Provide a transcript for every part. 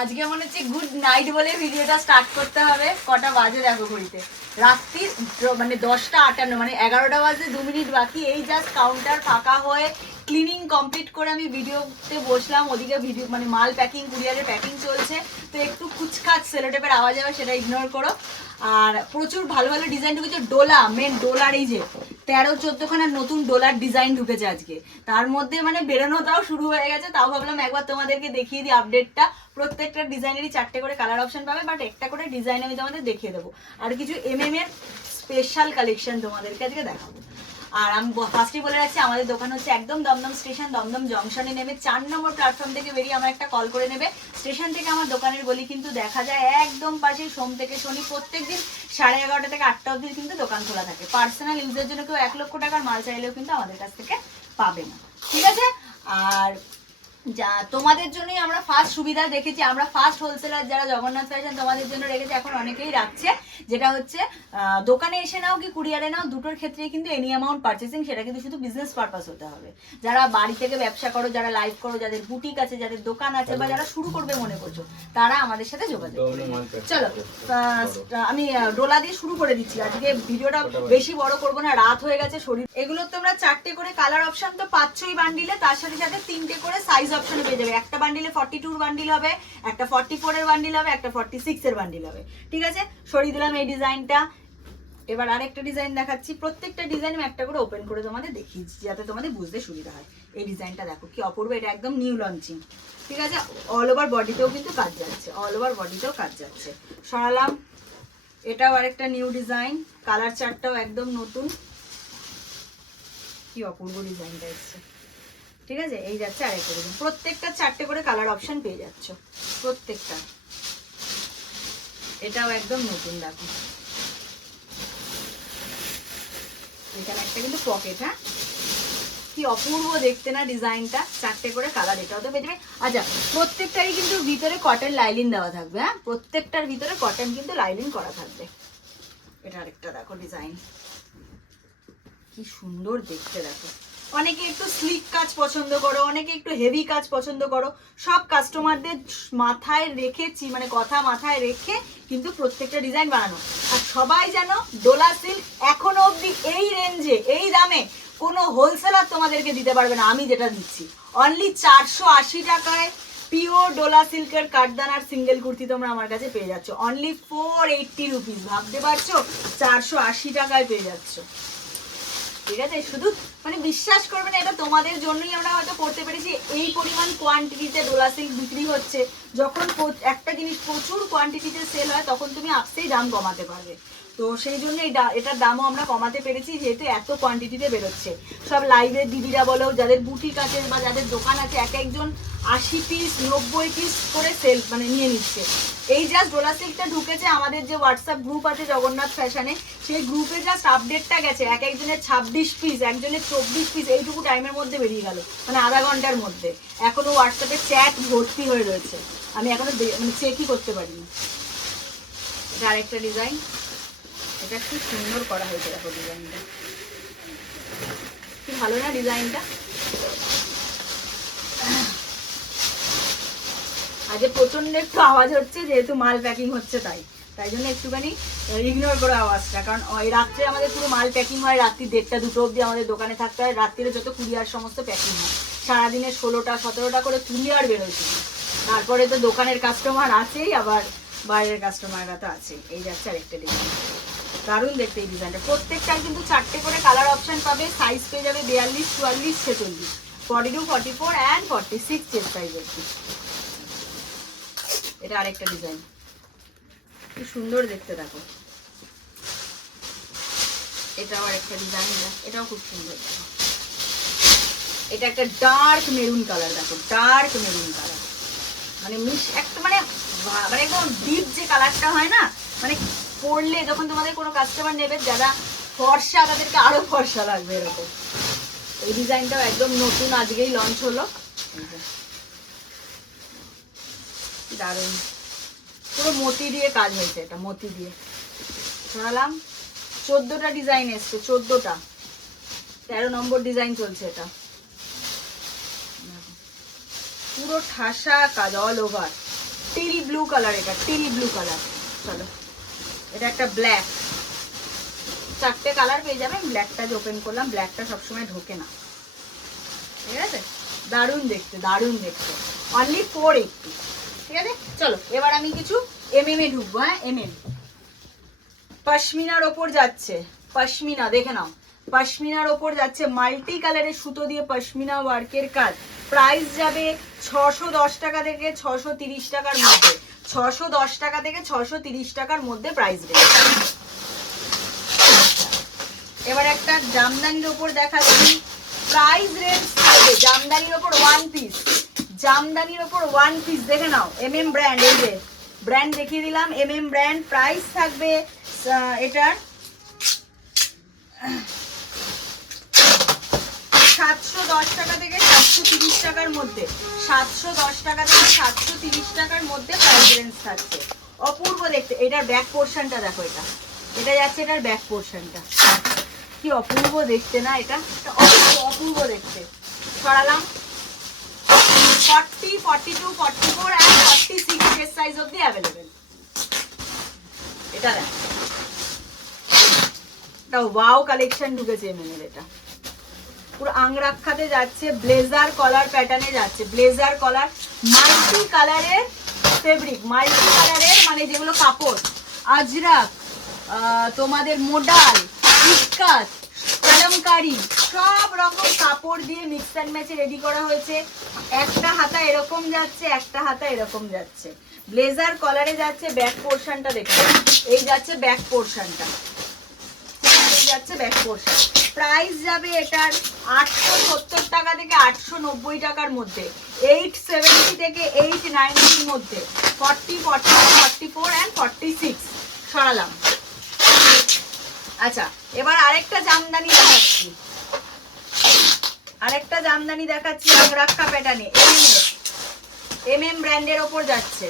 আজকে মনে হচ্ছে গুড নাইট বলে ভিডিওটা স্টার্ট করতে হবে। কটা বাজে দেখো ঘড়িতে। রাত্রি মানে দশটা আটান্ন মানে এগারোটা বাজে দু মিনিট বাকি। এই জাস্ট কাউন্টার ফাঁকা হয়ে ক্লিনিং কমপ্লিট করে আমি ভিডিওতে বসলাম, ওদিকে ভিডিও মানে মাল প্যাকিং কুরিয়ারের প্যাকিং চলছে। তো একটু কুচখাচ সেলোটেপের আওয়াজ হবে সেটা ইগনোর করো। আর প্রচুর ভালো ভালো ডিজাইন ঢুকেছে, ডোলা মেন ডোলার এই যে, তেরো চোদ্দখানার নতুন ডোলার ডিজাইন ঢুকেছে আজকে। তার মধ্যে মানে বেরোনোটাও শুরু হয়ে গেছে, তাও ভাবলাম একবার তোমাদেরকে দেখিয়ে দিই আপডেটটা প্রত্যেকটা ডিজাইনেরই চারটে করে কালার অপশন পাবে বাট একটা করে ডিজাইন আমি তোমাদের দেখিয়ে দেবো। আর কিছু এম এম এর স্পেশাল কালেকশন তোমাদেরকে আজকে দেখাবো। আর আমি ফার্স্টে বলে রাখছি, আমাদের দোকান হচ্ছে একদম দমদম স্টেশন, দমদম জংশনে নেবে চার নম্বর প্ল্যাটফর্ম থেকে বেরিয়ে আমার একটা কল করে নেবে। স্টেশন থেকে আমার দোকানের গলি কিন্তু দেখা যায় একদম পাশে সোম থেকে শনি প্রত্যেক দিন সাড়ে এগারোটা থেকে আটটা অবধি কিন্তু দোকান খোলা থাকে। পার্সোনাল ইউজের জন্য কেউ এক লক্ষ টাকার মাল চাইলেও কিন্তু আমাদের কাছ থেকে পাবে না। ঠিক আছে? আর যা তোমাদের জন্যই আমরা ফার্স্ট সুবিধা দেখেছি। আমরা ফার্স্ট হোলসেলার যারা জগন্নাথ ফ্যাশন তোমাদের জন্য রেখেছি এখন অনেকেই রাখছে। যেটা হচ্ছে দোকানে এসে নাও কি কুরিয়ারে নাও দুটোর ক্ষেত্রেই কিন্তু এনি অ্যামাউন্ট পারচেসিং সেটা কিন্তু শুধু বিজনেস পারপাস হতে হবে। যারা বাড়ি থেকে ব্যবসা করো যারা লাইভ করো যাদের বুটিক আছে যাদের দোকান আছে বা যারা শুরু করবে মনে করছ তারা আমাদের সাথে যোগাযোগ চলো আমি ডোলা দিয়ে শুরু করে দিচ্ছি। আজকে ভিডিওটা বেশি বড় করব না রাত হয়ে গেছে শরীর। এগুলো তোমরা চারটে করে কালার অপশন তো পাচ্ছই বান্ডিলে তার সাথে সাথে তিনটে করে সাইজ অপশনে পেয়ে যাবে। একটা বান্ডিলে ফর্টি টুর বান্ডিল হবে, একটা ফর্টি ফোর এর বান্ডিল হবে, একটা ফর্টি সিক্স এর বান্ডিল হবে। ঠিক আছে? সরিয়ে দিলাম এই ডিজাইনটা এবার আরেকটা ডিজাইন দেখাচ্ছি। প্রত্যেকটা ডিজাইন আমি একটা করে ওপেন করে তোমাদের দেখিয়েছি যাতে তোমাদের বুঝতে সুবিধা হয়। এই ডিজাইনটা দেখো কি অপূর্ব, এটা একদম নিউ লঞ্চিং ঠিক আছে? অল ওভার বডিতেও কিন্তু কাজ যাচ্ছে। অল ওভার বডিতেও কাজ যাচ্ছে। সরালাম। এটাও আরেকটা নিউ ডিজাইন কালার চার্টটাও একদম নতুন। কি অপূর্ব ডিজাইনটা এসছে। ঠিক আছে? এই যাচ্ছে আরেকটা ডিজাইন প্রত্যেকটা চারটে করে কালার অপশন পেয়ে যাচ্ছ। প্রত্যেকটা। এটাও একদম নতুন দেখো। এখানে একটা কিন্তু পকেট হ্যাঁ? কি অপূর্ব দেখতে না ডিজাইনটা। চারটে করে কালার এটাও তো পেয়ে আচ্ছা প্রত্যেকটারই কিন্তু ভিতরে কটন লাইলিন দেওয়া থাকবে হ্যাঁ? প্রত্যেকটার ভিতরে কটন কিন্তু লাইলিন করা থাকবে। এটা আরেকটা দেখো ডিজাইন কি সুন্দর দেখতে দেখো। অনেকে একটু স্লিক কাজ পছন্দ করো, অনেকে একটু হেভি কাজ পছন্দ করো। সব কাস্টমারদের মাথায় রেখেছি মানে কথা মাথায় রেখে কিন্তু প্রত্যেকটা ডিজাইন বানানো। আর সবাই জানো ডোলা সিল্ক এখনও অবধি এই রেঞ্জে এই দামে কোনো হোলসেলার তোমাদেরকে দিতে পারবে না, আমি যেটা দিচ্ছি। অনলি চারশো আশি টাকায় পিওর ডোলা সিল্কের কাঠদানার সিঙ্গেল কুর্তি তোমরা আমার কাছে পেয়ে যাচ্ছ। অনলি ফোর এইটটি রুপিস ভাবতে পারছ? চারশো আশি টাকায় পেয়ে যাচ্ছ। ঠিক আছে? শুধু মানে বিশ্বাস করবে না, এটা তোমাদের জন্যই আমরা হয়তো করতে পেরেছি। এই পরিমাণ কোয়ান্টিটিতে ডোলা সিল্ক বিক্রি হচ্ছে। যখন একটা জিনিস প্রচুর কোয়ান্টিটিতে সেল হয়, তখন তুমি আপসেই দাম কমাতে পারবে। তো সেই জন্য এই এটার দামও আমরা কমাতে পেরেছি, যেহেতু এত কোয়ান্টিটিতে বেরোচ্ছে। সব লাইভের দিদিরা বলো, যাদের বুটিক আছে বা যাদের দোকান আছে, এক একজন আশি পিস নব্বই পিস করে সেল মানে নিয়ে নিচ্ছে। এই জাস্ট ডোলা সিল্কটা ঢুকেছে আমাদের যে হোয়াটসঅ্যাপ গ্রুপ আছে জগন্নাথ ফ্যাশনে সেই গ্রুপে জাস্ট আপডেটটা গেছে, এক একজনের ছাব্বিশ পিস একজনের চব্বিশ পিস এইটুকু টাইমের মধ্যে বেরিয়ে গেল মানে আধা ঘণ্টার মধ্যে। এখনও হোয়াটসঅ্যাপে চ্যাট ভর্তি হয়ে রয়েছে। আমি এখনও দে- মানে চেকই করতে পারিনি। এটা আরেকটা ডিজাইন এটা খুব সুন্দর করা হয়েছে, দেখো ডিজাইনটা কি ভালো না ডিজাইনটা আজকে প্রচণ্ড একটু আওয়াজ হচ্ছে, যেহেতু মাল প্যাকিং হচ্ছে তাই। তাই জন্য একটুখানি ইগনোর করো আওয়াজটা। কারণ ওই রাত্রে আমাদের পুরো মাল প্যাকিং হয়, রাত্রি দেড়টা দুটো অবধি আমাদের দোকানে থাকতে হয়। রাত্রিরে যত কুরিয়ার সমস্ত প্যাকিং হয়। সারাদিনে ষোলোটা, সতেরোটা করে কুরিয়ার বেরোয় তারপরে তো দোকানের কাস্টমার আছেই, আবার বাইরের কাস্টমাররা তো আছেই। এই যাচ্ছে আরেকটা ডিজাইন দারুণ দেখতে এই ডিজাইনটা প্রত্যেকটার কিন্তু চারটে করে কালার অপশান পাবে। সাইজ পেয়ে যাবে বিয়াল্লিশ, চুয়াল্লিশ, ছেচল্লিশ। Forty two forty four and forty six chest size এটা আরেকটা ডিজাইন কি সুন্দর দেখতে দেখো। এটাও আরেকটা ডিজাইন এটাও খুব সুন্দর দেখো। এটা একটা ডার্ক মেরুন কালার দেখো ডার্ক মেরুন কালার মানে মিশ, একটা মানে মানে একদম ডিপ যে কালারটা হয় না মানে পরলে যখন তোমাদের কোনো কাস্টমার নেবে, যারা ফর্সা, তাদেরকে আরও ফর্সা লাগবে এরকম। এই ডিজাইনটাও একদম নতুন, আজকেই লঞ্চ হলো। দারুণ। পুরো মতি দিয়ে কাজ হয়েছে এটা, মতি দিয়ে। শোনালাম চোদ্দোটা ডিজাইন এসছে, চোদ্দোটা। তেরো নম্বর ডিজাইন চলছে এটা। পুরো ঠাসা কাজ all over teal blue colour এটা টিল ব্লু কালার চলো, এটা একটা ব্ল্যাক চারটে কালার পেয়ে যাবেন ব্ল্যাকটা যে ওপেন করলাম ব্ল্যাকটা সবসময় ঢোকে না। ঠিক আছে? দারুণ দেখতে দারুণ দেখতে। অনলি ফোর এইটটি ঠিক আছে? চলো, এবার আমি কিছু এমএম এ ঢুকবো হ্যাঁ? এমএম পশমিনার ওপর যাচ্ছে, পশমিনা, দেখে নাও। পশমিনার ওপর যাচ্ছে মাল্টি কালারের সুতো দিয়ে পশমিনা ওয়ার্কের কাজ। প্রাইস যাবে ছশো দশ টাকা থেকে ছশো তিরিশ টাকার মধ্যে। ছশো দশ টাকা থেকে ছশো তিরিশ টাকার মধ্যে প্রাইস দেবে। এবার একটা জামদানির ওপর দেখাচ্ছি। প্রাইস রেঞ্জ থাকবে জামদানির ওপর ওয়ান পিস জামদানির ওপর ওয়ান পিস দেখে নাও এম এম ব্র্যান্ড এই যে ব্র্যান্ড দেখিয়ে দিলাম এম এম ব্র্যান্ড প্রাইস থাকবে এটার সাতশো দশ টাকা থেকে সাতশো তিরিশ টাকার মধ্যে, সাতশো দশ টাকা থেকে সাতশো তিরিশ টাকার মধ্যে প্রাইস রেঞ্জ থাকছে। অপূর্ব দেখতে, এটার ব্যাক পোর্শনটা দেখো এটা। এটা যাচ্ছে এটার ব্যাক পোর্শনটা কি অপূর্ব দেখতে না এটা? অপূর্ব অপূর্ব দেখতে। সরালাম। Forty forty two forty four and forty six dress size অব্দি অ্যাভেলেবেল এটা দেখ ওয়াও কালেকশন ঢুকেছে এমএনের এটা। পুরো আংরাক্ষাতে যাচ্ছে ব্লেজার কলার প্যাটার্নে যাচ্ছে। ব্লেজার কলার মাল্টি কালারের ফেব্রিক মাল্টি কালারের মানে যেগুলো কাপড়। আজরাক তোমাদের মোডাল ইস্কাত কলমকারি। সব রকম কাপড় দিয়ে মিক্স অ্যান্ড ম্যাচে রেডি করা হয়েছে। একটা হাতা এরকম যাচ্ছে, একটা হাতা এরকম যাচ্ছে। ব্লেজার কলারে যাচ্ছে ব্যাক পোর্শনটা দেখো এই যাচ্ছে ব্যাক পোর্শনটা যাচ্ছে ব্যাক পোর্শন প্রাইস যাবে এটার আটশো সত্তর টাকা থেকে আটশো নব্বই টাকার মধ্যে। এইট সেভেন্টি থেকে এইট নাইনটির মধ্যে। Forty forty forty four and forty six সরালাম। আচ্ছা এবার আরেকটা জামদানি দেখাচ্ছি। আরেকটা জামদানি দেখাচ্ছি রাক্ষা প্যাটার্নে এম এম এম ব্র্যান্ডের ওপর যাচ্ছে।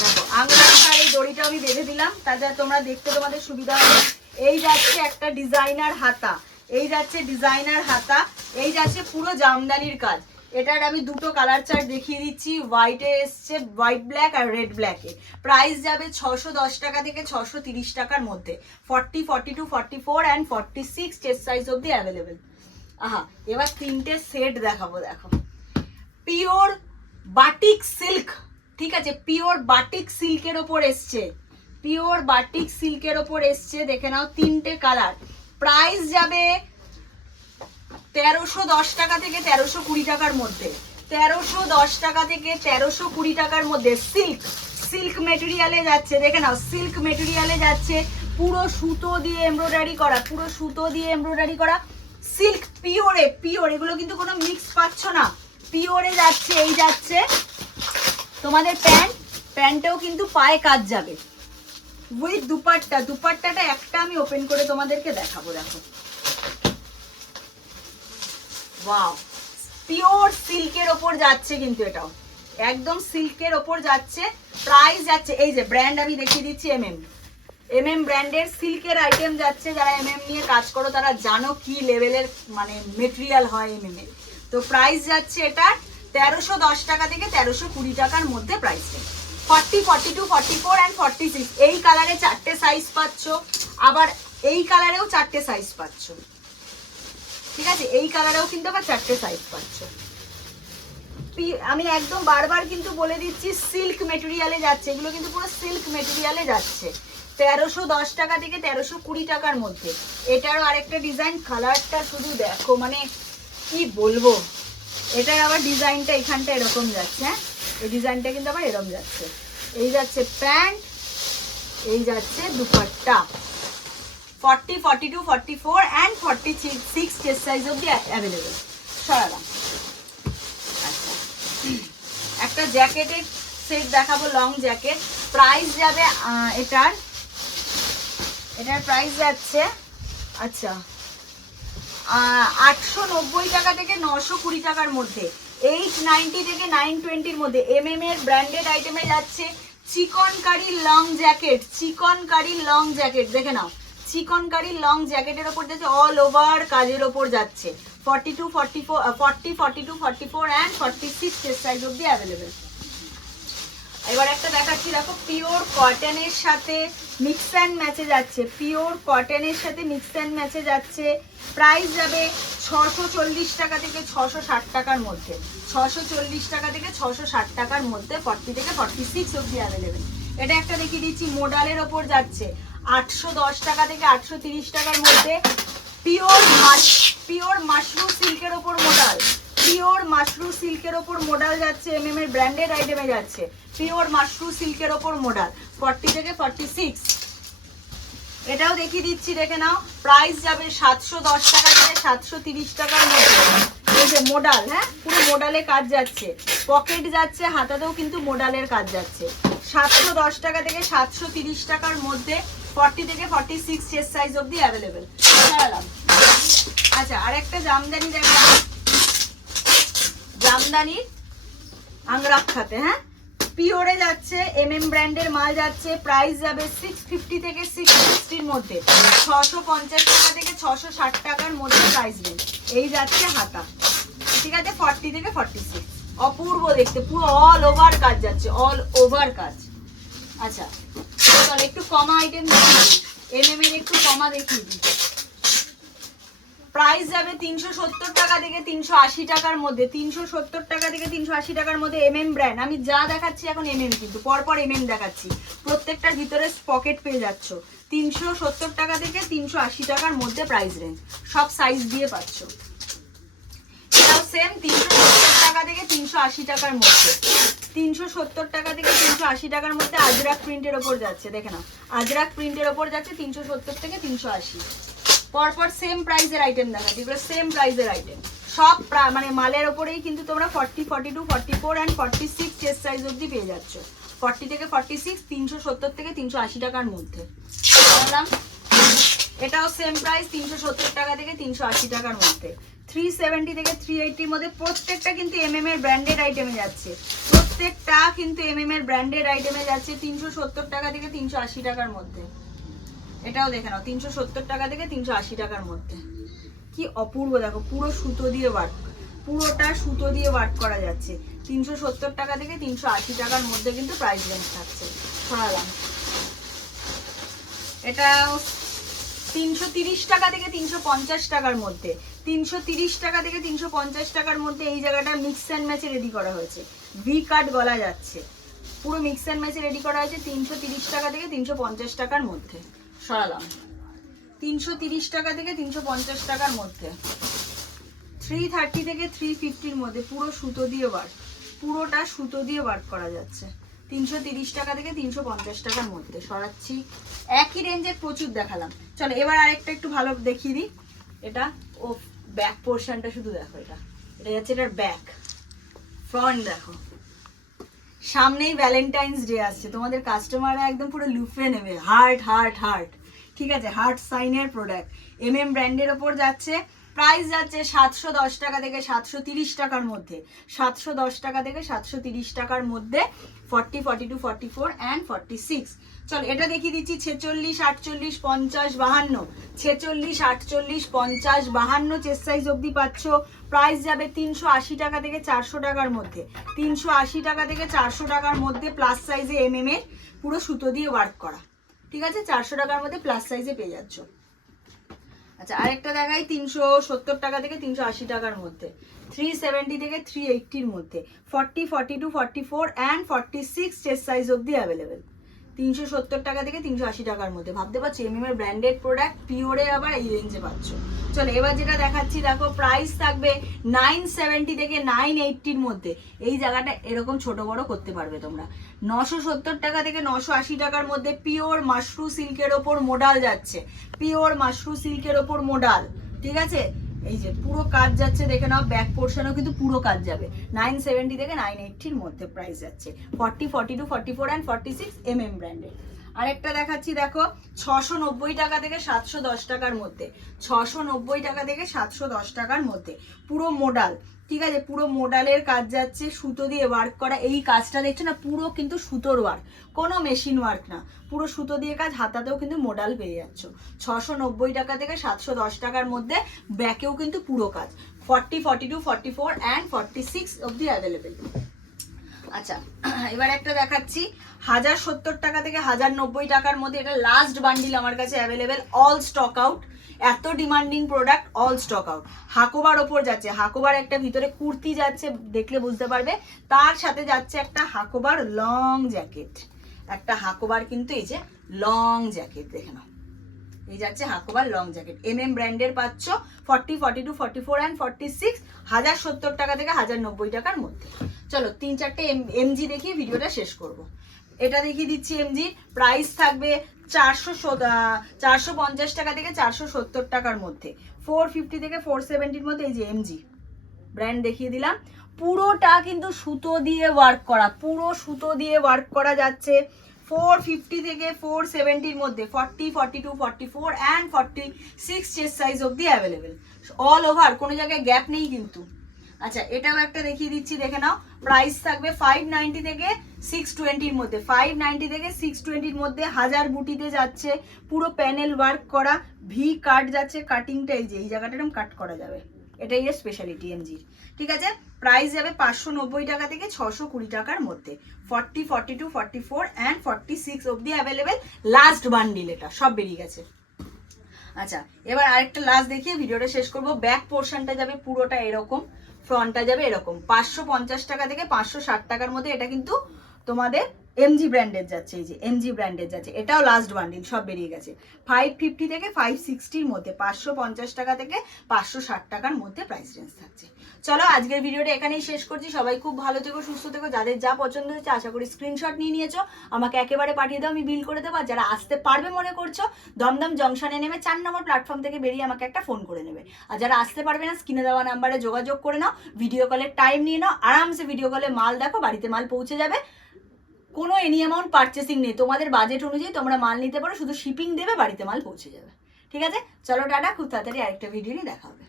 দেখো আংরাক্ষার এই দড়িটা আমি বেঁধে দিলাম, তাতে তোমরা দেখতে তোমাদের সুবিধা হবে। এই যাচ্ছে একটা ডিজাইনার হাতা, এই যাচ্ছে ডিজাইনার হাতা, এই যাচ্ছে পুরো জামদানির কাজ। এটার আমি দুটো কালার চার্ট দেখিয়ে দিচ্ছি। হোয়াইটে এসছে হোয়াইট ব্ল্যাক আর রেড ব্ল্যাকে প্রাইস যাবে ছশো দশ টাকা থেকে ছশো তিরিশ টাকার মধ্যে। Forty forty two forty four and forty six chest size অব্দি অ্যাভেলেবেল আহা, এবার তিনটে সেট দেখাবো, দেখো। পিওর বাটিক সিল্ক ঠিক আছে? পিওর বাটিক সিল্কের ওপর এসছে। পিওর বাটিক সিল্কের ওপর এসছে, দেখে নাও, তিনটে কালার প্রাইস যাবে তেরোশো দশ টাকা থেকে তেরোশো কুড়ি টাকার মধ্যে। তেরোশো দশ টাকা থেকে তেরোশো কুড়ি টাকার মধ্যে সিল্ক সিল্ক মেটেরিয়ালে যাচ্ছে, দেখে নাও, সিল্ক মেটেরিয়ালে যাচ্ছে, পুরো সুতো দিয়ে এমব্রয়ডারি করা, পুরো সুতো দিয়ে এমব্রয়ডারি করা। সিল্ক পিওরে, পিওর, এগুলো কিন্তু কোনো মিক্স পাচ্ছ না। পিওরে যাচ্ছে, এই যাচ্ছে। তোমাদের প্যান্ট, প্যান্টেও কিন্তু পায়ে কাজ যাবে। উইথ দুপাট্টা, দুপাট্টাটা একটা আমি ওপেন করে তোমাদেরকে দেখাবো, দেখো। ওয়াও পিওর সিল্কের ওপর যাচ্ছে কিন্তু এটাও। একদম সিল্কের ওপর যাচ্ছে প্রাইস যাচ্ছে। এই যে ব্র্যান্ড আমি দেখিয়ে দিচ্ছি এমএম এমএম ব্র্যান্ডের সিল্কের আইটেম যাচ্ছে, যারা এমএম নিয়ে কাজ করো, তারা জানো কি লেভেলের মানে মেটেরিয়াল হয় এমএম এর। তো প্রাইস যাচ্ছে এটা তেরোশো দশ টাকা থেকে তেরোশো কুড়ি টাকার মধ্যে price forty forty two forty four and forty six এই কালারে চারটে সাইজ পাচ্ছ, আবার এই কালারেও চারটে সাইজ পাচ্ছ। ঠিক আছে? এই কালারেও কিন্তু আবার চারটে সাইজ পাচ্ছ। আমি একদম বারবার কিন্তু বলে দিচ্ছি সিল্ক মেটেরিয়ালে যাচ্ছে। এগুলো কিন্তু পুরো সিল্ক মেটেরিয়ালে যাচ্ছে। তেরোশো দশ টাকা থেকে তেরোশো কুড়ি টাকার মধ্যে। এটারও আরেকটা ডিজাইন কালারটা শুধু দেখো মানে কি বলব? এটার আবার ডিজাইনটা এখানটা এরকম যাচ্ছে হ্যাঁ? এই ডিজাইনটা কিন্তু আবার এরকম যাচ্ছে। এই যাচ্ছে প্যান্ট, এই যাচ্ছে dupatta. Forty forty two forty four and forty six chest size অব্দি অ্যাভেলেবেল সরালাম। আচ্ছা। একটা জ্যাকেটের সেট দেখাবো লং জ্যাকেট প্রাইস যাবে এটার। এটার প্রাইস যাচ্ছে আচ্ছা আটশো নব্বই টাকা থেকে নশো কুড়ি টাকার মধ্যে। এইট নাইনটি থেকে নাইন টোয়েন্টির মধ্যে। এম এম এর ব্র্যান্ডেড আইটেমে যাচ্ছে চিকন কারি লং জ্যাকেট চিকন কারি লং জ্যাকেট দেখে নাও। চিকন কারি লং জ্যাকেটের ওপর যাচ্ছে অল ওভার কাজের ওপর যাচ্ছে। Forty two forty four forty forty two forty four and forty six size অব্দি অ্যাভেলেবেল এবার একটা দেখাচ্ছি, দেখো পিওর কটনের সাথে মিক্স অ্যান্ড ম্যাচে যাচ্ছে। পিওর কটনের সাথে মিক্স অ্যান্ড ম্যাচে যাচ্ছে। প্রাইস যাবে ছশো চল্লিশ টাকা থেকে ছশো ষাট টাকার মধ্যে। ছশো চল্লিশ টাকা থেকে ছশো ষাট টাকার মধ্যে ফর্টি থেকে ফর্টি সিক্স অব্দি অ্যাভেলেবেল এটা একটা দেখিয়ে দিচ্ছি মোডালের ওপর যাচ্ছে। আটশো দশ টাকা থেকে আটশো তিরিশ টাকার মধ্যে পিওর পিওর মাশরুম সিল্কের ওপর মোডাল পিওর মাশরুম সিল্কের ওপর মোডাল যাচ্ছে এমএম এর ব্র্যান্ডেড আইটেমে যাচ্ছে, পিওর মাশরুম সিল্কের ওপর মোডাল ফর্টি থেকে ফর্টি সিক্স এটাও দেখিয়ে দিচ্ছি, দেখে নাও প্রাইস যাবে সাতশো দশ টাকা থেকে সাতশো তিরিশ টাকার মধ্যে। মোডাল হ্যাঁ পুরো মোডালে কাজ যাচ্ছে। পকেট যাচ্ছে, হাতাতেও কিন্তু মোডালের কাজ যাচ্ছে। সাতশো দশ টাকা থেকে সাতশো তিরিশ টাকার মধ্যে ফর্টি থেকে ফর্টি সিক্স চেস্ট সাইজ অব্দি অ্যাভেলেবেল আচ্ছা আর একটা জামদানি দেখা জামদানি আংরাক্ষাতে হ্যাঁ? পিওরে যাচ্ছে এম এম ব্র্যান্ডের মাল যাচ্ছে প্রাইস যাবে সিক্স ফিফটি থেকে সিক্স সিক্সটির মধ্যে। ছশো পঞ্চাশ টাকা থেকে ছশো ষাট টাকার মধ্যে প্রাইস রেঞ্জ এই যাচ্ছে হাতা। ঠিক আছে? ফর্টি থেকে ফর্টি সিক্স অপূর্ব দেখতে, পুরো অল ওভার কাজ যাচ্ছে অল ওভার কাজ। আচ্ছা চল, একটু কমা আইটেম এর একটু কমা দিই প্রাইস যাবে তিনশো সত্তর টাকা থেকে তিনশো আশি টাকার মধ্যে। তিনশো সত্তর টাকা থেকে তিনশো আশি টাকার মধ্যে এম এম ব্র্যান্ড আমি যা দেখাচ্ছি এখন এম কিন্তু, পরপর এম এম দেখাচ্ছি। প্রত্যেকটার ভিতরে পকেট পেয়ে যাচ্ছ। তিনশো সত্তর টাকা থেকে তিনশো আশি টাকার মধ্যে প্রাইস রেঞ্জ সব সাইজ দিয়ে পাচ্ছ। সেম তিনশো সত্তর টাকা থেকে তিনশো আশি টাকার মধ্যে। তিনশো সত্তর টাকা থেকে তিনশো আশি টাকার মধ্যে আজরাক প্রিন্টের ওপর যাচ্ছে, দেখে নাও। আজরাক প্রিন্টের ওপর যাচ্ছে তিনশো সত্তর থেকে তিনশো আশি। পরপর সেম প্রাইজের আইটেম দেখাচ্ছি, এগুলো সেম প্রাইজের আইটেম সব মানে মালের ওপরেই কিন্তু তোমরা forty forty two forty four and forty six chest size অবধি পেয়ে যাচ্ছ। ফর্টি থেকে ফর্টি সিক্স তিনশো সত্তর থেকে তিনশো আশি টাকার মধ্যে। এটাও সেম প্রাইস তিনশো সত্তর টাকা থেকে তিনশো আশি টাকার মধ্যে। থ্রি সেভেন্টি থেকে থ্রি এইটির মধ্যে প্রত্যেকটা কিন্তু এম এর ব্র্যান্ডেড আইটেমে যাচ্ছে। প্রত্যেকটা কিন্তু এম এর ব্র্যান্ডেড আইটেমে যাচ্ছে তিনশো সত্তর টাকা থেকে তিনশো আশি টাকার মধ্যে। এটাও দেখে নাও, তিনশো সত্তর টাকা থেকে তিনশো আশি টাকার মধ্যে। কি অপূর্ব, দেখো, পুরো সুতো দিয়ে ওয়ার্ক পুরোটা সুতো দিয়ে ওয়ার্ক করা যাচ্ছে। তিনশো সত্তর টাকা থেকে তিনশো আশি টাকার মধ্যে কিন্তু প্রাইস রেঞ্জ থাকছে। ছড়ালাম। এটা তিনশো তিরিশ টাকা থেকে তিনশো পঞ্চাশ টাকার মধ্যে। তিনশো টাকা থেকে তিনশো পঞ্চাশ টাকার মধ্যে এই জায়গাটা মিক্স অ্যান্ড ম্যাচে রেডি করা হয়েছে। ভি কাট গলা যাচ্ছে। পুরো মিক্স অ্যান্ড ম্যাচে রেডি করা হয়েছে তিনশো টাকা থেকে তিনশো পঞ্চাশ টাকার মধ্যে। সরালাম। তিনশো টাকা থেকে তিনশো পঞ্চাশ টাকার মধ্যে। থ্রি থার্টি থেকে থ্রি ফিফটির মধ্যে পুরো সুতো দিয়ে ওয়ার্ক পুরোটা সুতো দিয়ে ওয়ার্ক করা যাচ্ছে। তিনশো তিরিশ টাকা থেকে তিনশো পঞ্চাশ টাকার মধ্যে। সরাচ্ছি। একই রেঞ্জের প্রচুর দেখালাম। চলো, এবার আরেকটা একটু ভালো দেখিয়ে দিই। এটা ও ব্যাক পোর্শনটা শুধু দেখো এটা। এটা যাচ্ছে এটার ব্যাক ফ্রন্ট দেখো। সামনেই ভ্যালেন্টাইন্স ডে আসছে। তোমাদের কাস্টমাররা একদম পুরো লুফে নেবে। হার্ট হার্ট হার্ট ঠিক আছে? হার্ট সাইনের প্রোডাক্ট এম এম ব্র্যান্ডের ওপর যাচ্ছে। প্রাইস যাচ্ছে সাতশো দশ টাকা থেকে সাতশো তিরিশ টাকার মধ্যে। সাতশো দশ টাকা থেকে সাতশো তিরিশ টাকার মধ্যে forty forty two forty four and forty six চল, এটা দেখিয়ে দিচ্ছি, ছেচল্লিশ, আটচল্লিশ, পঞ্চাশ, বাহান্ন। ছেচল্লিশ, আটচল্লিশ, পঞ্চাশ, বাহান্ন চেস সাইজ অবধি পাচ্ছ। প্রাইস যাবে তিনশো আশি টাকা থেকে চারশো টাকার মধ্যে। তিনশো আশি টাকা থেকে চারশো টাকার মধ্যে প্লাস সাইজে এম এম এর পুরো সুতো দিয়ে ওয়ার্ক করা। ঠিক আছে? চারশো টাকার মধ্যে প্লাস সাইজে পেয়ে যাচ্ছ। আচ্ছা আরেকটা দেখাই তিনশো সত্তর টাকা থেকে তিনশো আশি টাকার মধ্যে। থ্রি সেভেন্টি থেকে থ্রি এইটটির মধ্যে। Forty forty two forty four and forty six chest size অব্দি অ্যাভেলেবেল তিনশো সত্তর টাকা থেকে তিনশো আশি টাকার মধ্যে। ভাবতে পারছি এম এর ব্র্যান্ডেড প্রোডাক্ট পিওরে আবার এই রেঞ্জে পাচ্ছ। চলো, এবার যেটা দেখাচ্ছি, দেখো প্রাইস থাকবে নাইন সেভেন্টি থেকে নাইন এইটটির মধ্যে। এই জায়গাটা এরকম ছোট বড় করতে পারবে তোমরা। নশো সত্তর টাকা থেকে নশো আশি টাকার মধ্যে পিওর মাশরু সিল্কের ওপর মোডাল যাচ্ছে। পিওর মাশরু সিল্কের ওপর মোডাল ঠিক আছে? এই যে, পুরো কাজ যাচ্ছে, দেখে নাও ব্যাক পোর্শনও কিন্তু পুরো কাজ যাবে। নাইন সেভেন্টি থেকে নাইন এইটটির মধ্যে প্রাইস যাচ্ছে। Forty forty two forty four and forty six M M ব্র্যান্ডের আরেকটা দেখাচ্ছি, দেখো ছশো নব্বই টাকা থেকে সাতশো দশ টাকার মধ্যে। ছশো নব্বই টাকা থেকে সাতশো দশ টাকার মধ্যে। পুরো মোডাল ঠিক আছে? পুরো মোডালের কাজ যাচ্ছে, সুতো দিয়ে ওয়ার্ক করা। এই কাজটা দেখছ না, পুরো কিন্তু সুতোর ওয়ার্ক কোনো মেশিন ওয়ার্ক না। পুরো সুতো দিয়ে কাজ, হাতাতেও কিন্তু মোডাল পেয়ে যাচ্ছ। ছশো নব্বই টাকা থেকে সাতশো দশ টাকার মধ্যে ব্যাকেও কিন্তু পুরো কাজ। Forty forty two forty four and forty six অব্দি অ্যাভেলেবেল আচ্ছা এবার একটা দেখাচ্ছি। হাজার সত্তর টাকা থেকে হাজার নব্বই টাকার মধ্যে এটা লাস্ট বান্ডিল আমার কাছে অ্যাভেলেবেল অল স্টক আউট এত demanding product all stock out হাকোবার ওপর যাচ্ছে, হাকোবার একটা ভিতরে কুর্তি যাচ্ছে, দেখলে বুঝতে পারবে। তার সাথে যাচ্ছে একটা হাকোবার লং জ্যাকেট একটা হাকোবার কিন্তু এই যে লং জ্যাকেট দেখে নাও। এই যাচ্ছে হাকোবার লং জ্যাকেট এম এম ব্র্যান্ডের পাচ্ছ forty forty two forty four and forty six হাজার সত্তর টাকা থেকে হাজার নব্বই টাকার মধ্যে। চলো, তিন চারটে এম এমজি দেখিয়ে ভিডিওটা শেষ করব। এটা দেখিয়ে দিচ্ছি এমজি প্রাইস থাকবে চারশো চারশো পঞ্চাশ টাকা থেকে চারশো সত্তর টাকার মধ্যে। ফোর ফিফটি থেকে ফোর সেভেন্টির মধ্যে এই যে এমজি ব্র্যান্ড দেখিয়ে দিলাম। পুরোটা কিন্তু সুতো দিয়ে ওয়ার্ক করা, পুরো সুতো দিয়ে ওয়ার্ক করা যাচ্ছে। ফোর ফিফটি থেকে ফোর সেভেন্টির মধ্যে, forty forty two, forty four and forty six chest size অব্দি অ্যাভেলেবেল অল ওভার কোনো জায়গায় গ্যাপ নেই কিন্তু। আচ্ছা এটাও একটা দেখিয়ে দিচ্ছি, দেখে নাও। প্রাইস থাকবে ফাইভ নাইনটি থেকে সিক্স টোয়েন্টির মধ্যে। ফাইভ নাইনটি থেকে সিক্স টোয়েন্টির মধ্যে হাজার বুটিতে যাচ্ছে, পুরো প্যানেল ওয়ার্ক করা ভি কাট যাচ্ছে কাটিংটা এই যে, এই জায়গাটা এরকম কাট করা যাবে। এটাই এর স্পেশালিটি এমজির ঠিক আছে? প্রাইস যাবে পাঁচশো নব্বই টাকা থেকে ছশো কুড়ি টাকার মধ্যে। Forty forty two forty four and forty six অব্দি অ্যাভেলেবেল লাস্ট বান্ডিল এটা, সব বেরিয়ে গেছে। আচ্ছা এবার আরেকটা লাস্ট দেখিয়ে ভিডিওটা শেষ করব। ব্যাক পোর্শনটা যাবে পুরোটা এরকম ফ্রন্টটা যাবে এরকম। পাঁচশো পঞ্চাশ টাকা থেকে পাঁচশো ষাট টাকার মধ্যে এটা কিন্তু তোমাদের এমজি ব্র্যান্ডের যাচ্ছে, এই যে এমজি ব্র্যান্ডের যাচ্ছে, এটাও লাস্ট বান্ডিল সব বেরিয়ে গেছে। ফাইভ ফিফটি থেকে ফাইভ সিক্সটির মধ্যে, পাঁচশো পঞ্চাশ টাকা থেকে পাঁচশো ষাট টাকার মধ্যে প্রাইস রেঞ্জ থাকছে। চলো আজকের ভিডিওটা এখানেই শেষ করছি, সবাই খুব ভালো থেকো, সুস্থ থেকো, যাদের যা পছন্দ হয়েছে, আশা করি স্ক্রিনশট নিয়ে নিয়েছো, আমাকে একেবারে পাঠিয়ে দাও, আমি বিল করে দেবো, আর যারা আসতে পারবে মনে করছ, দমদম জংশনে নেমে চার নম্বর প্ল্যাটফর্ম থেকে বেরিয়ে আমাকে একটা ফোন করে নেবে। আর যারা আসতে পারবে না স্ক্রিনে দেওয়া নাম্বারে যোগাযোগ করে নাও ভিডিও কলের টাইম নিয়ে নাও, আরামসে ভিডিও কলে মাল দেখো, বাড়িতে মাল পৌঁছে যাবে কোনো এনি অ্যামাউন্ট পারচেসিং নেই। তোমাদের বাজেট অনুযায়ী তোমরা মাল নিতে পারো, শুধু শিপিং দেবে, বাড়িতে মাল পৌঁছে যাবে। ঠিক আছে? চলো, টাটা, খুব তাড়াতাড়ি আরেকটা ভিডিও নিয়ে দেখা হবে।